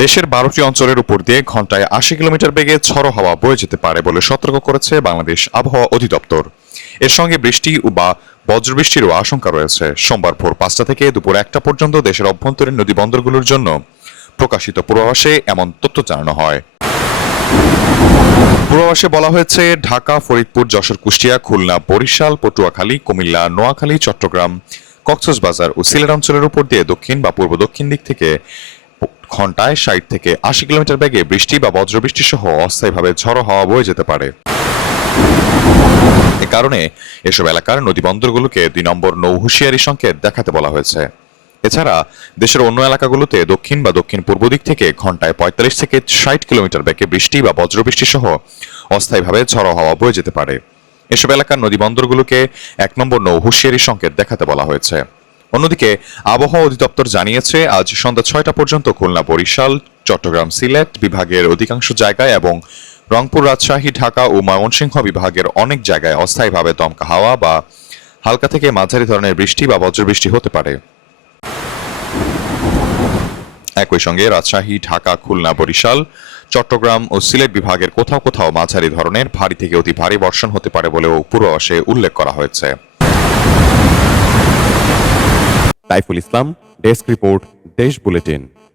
দেশের ১২টি অঞ্চলের উপর দিয়ে ঘন্টায় ৮০ কিলোমিটার বেগে ঝড়ো হাওয়া বয়ে যেতে পারে বলে সতর্ক করেছে বাংলাদেশ আবহাওয়া অধিদপ্তর। এর সঙ্গে বৃষ্টি বা বজ্রবৃষ্টিরও আশঙ্কা রয়েছে। সোমবার ভোর ৫টা থেকে দুপুর ১টা পর্যন্ত দেশের অভ্যন্তরীণ নদী বন্দরগুলোর জন্য প্রকাশিত পূর্বাভাসে এমন তথ্য জানানো হয়। পূর্বাভাসে বলা হয়েছে, ঢাকা, ফরিদপুর, যশোর, কুষ্টিয়া, খুলনা, বরিশাল, পটুয়াখালী, কুমিল্লা, নোয়াখালী, চট্টগ্রাম, কক্সবাজার ও সিলেট অঞ্চলের উপর দিয়ে দক্ষিণ বা পূর্ব দক্ষিণ দিক থেকে ঘন্টায় ৬০ থেকে ৮০ কিলোমিটার বেগে বৃষ্টি বা বজ্রবৃষ্টি সহ অস্থায়ীভাবে ঝড়ো হাওয়া বয়ে যেতে পারে। এ কারণে এসব এলাকার নদী বন্দরগুলোকে ২ নম্বর নৌ হুঁশিয়ারি সংকেত দেখাতে বলা হয়েছে। এছাড়া দেশের অন্য এলাকাগুলোতে দক্ষিণ বা দক্ষিণ পূর্ব দিক থেকে ঘন্টায় ৪৫ থেকে ৬০ কিলোমিটার বেগে বৃষ্টি বা বজ্রবৃষ্টি সহ অস্থায়ীভাবে ঝড়ো হাওয়া বয়ে যেতে পারে। এসব এলাকার নদী বন্দরগুলোকে ১ নম্বর নৌ হুঁশিয়ারি সংকেত দেখাতে বলা হয়েছে। অন্যদিকে আবহাওয়া অধিদপ্তর জানিয়েছে, আজ সন্ধ্যা ৬টা পর্যন্ত খুলনা, বরিশাল, চট্টগ্রাম, সিলেট বিভাগের অধিকাংশ জায়গায় এবং রংপুর, রাজশাহী, ঢাকা ও ময়মনসিংহ বিভাগের অনেক জায়গায় অস্থায়ীভাবে দমকা হাওয়া বা হালকা থেকে মাঝারি ধরনের বৃষ্টি বা বজ্রবৃষ্টি হতে পারে। একই সঙ্গে রাজশাহী, ঢাকা, খুলনা, বরিশাল, চট্টগ্রাম ও সিলেট বিভাগের কোথাও কোথাও মাঝারি ধরনের ভারী থেকে অতি ভারী বর্ষণ হতে পারে বলেও পূর্বাভাসে উল্লেখ করা হয়েছে। সাইফুল ইসলাম, ডেস্ক রিপোর্ট, দেশ বুলেটিন।